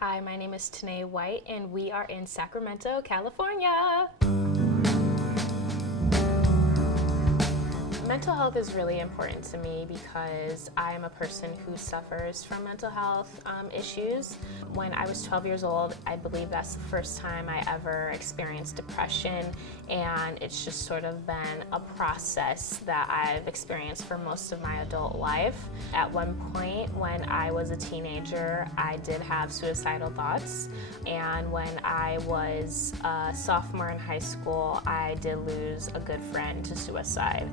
Hi, my name is Tanaye White, and we are in Sacramento, California. Mental health is really important to me because I am a person who suffers from mental health issues. When I was 12 years old, I believe that's the first time I ever experienced depression, and it's just sort of been a process that I've experienced for most of my adult life. At one point when I was a teenager, I did have suicidal thoughts, and when I was a sophomore in high school, I did lose a good friend to suicide.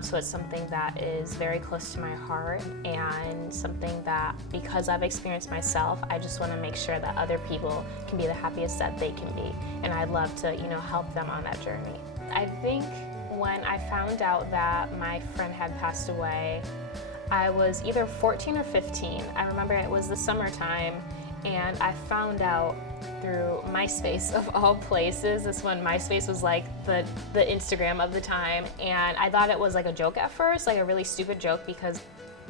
So it's something that is very close to my heart, and something that, because I've experienced myself, I just want to make sure that other people can be the happiest that they can be, and I'd love to, help them on that journey. I think when I found out that my friend had passed away, I was either 14 or 15. I remember it was the summertime, and I found out through MySpace, of all places. This one, MySpace, was like the Instagram of the time, and I thought it was like a joke at first, like a really stupid joke, because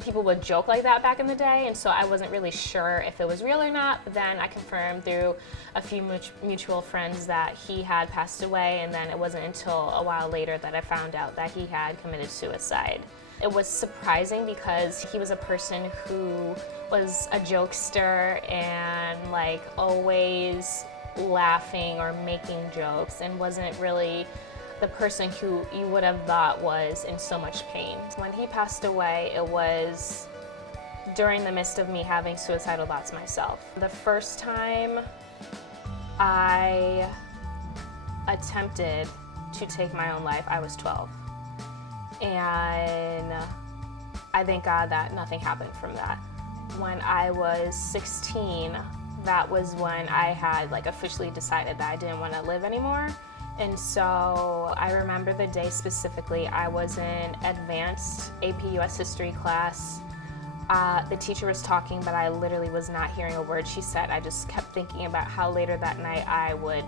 people would joke like that back in the day, and so I wasn't really sure if it was real or not. But then I confirmed through a few mutual friends that he had passed away, and then it wasn't until a while later that I found out that he had committed suicide. It was surprising because he was a person who was a jokester and like always laughing or making jokes, and wasn't really the person who you would have thought was in so much pain. When he passed away, it was during the midst of me having suicidal thoughts myself. The first time I attempted to take my own life, I was 12. And I thank God that nothing happened from that. When I was 16, that was when I had officially decided that I didn't want to live anymore. And so I remember the day specifically. I was in advanced AP US history class. The teacher was talking, but I literally was not hearing a word she said. I just kept thinking about how later that night I would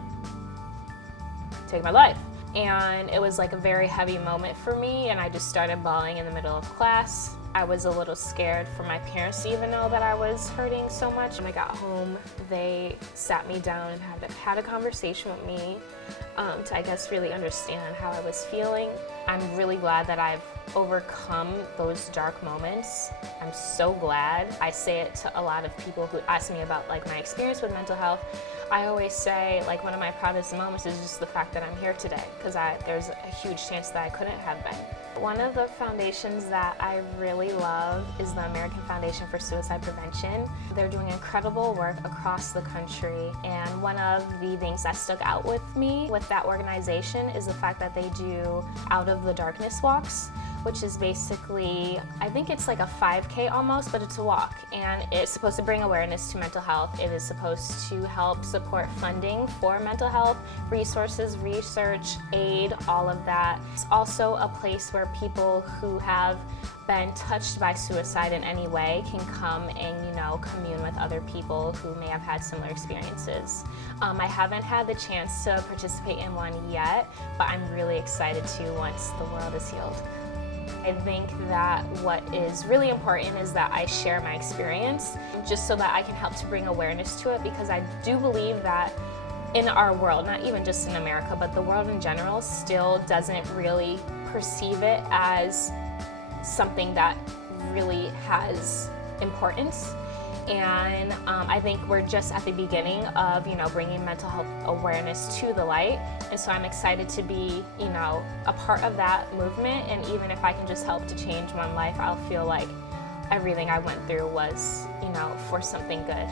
take my life. And it was like a very heavy moment for me, and I just started bawling in the middle of class. I was a little scared for my parents to even know that I was hurting so much. When I got home, they sat me down and had a conversation with me to, I guess, really understand how I was feeling. I'm really glad that I've overcome those dark moments. I'm so glad. I say it to a lot of people who ask me about my experience with mental health. I always say one of my proudest moments is just the fact that I'm here today, because there's a huge chance that I couldn't have been. One of the foundations that I really love is the American Foundation for Suicide Prevention. They're doing incredible work across the country, and one of the things that stuck out with me with that organization is the fact that they do Out of the Darkness walks, which is basically, I think it's like a 5K almost, but it's a walk, and it's supposed to bring awareness to mental health. It is supposed to help support funding for mental health, resources, research, aid, all of that. It's also a place where people who have been touched by suicide in any way can come and commune with other people who may have had similar experiences. I haven't had the chance to participate in one yet, but I'm really excited to once the world is healed. I think that what is really important is that I share my experience, just so that I can help to bring awareness to it, because I do believe that in our world, not even just in America, but the world in general, still doesn't really perceive it as something that really has importance. And I think we're just at the beginning of, bringing mental health awareness to the light. And so I'm excited to be, a part of that movement. And even if I can just help to change one life, I'll feel like everything I went through was, for something good.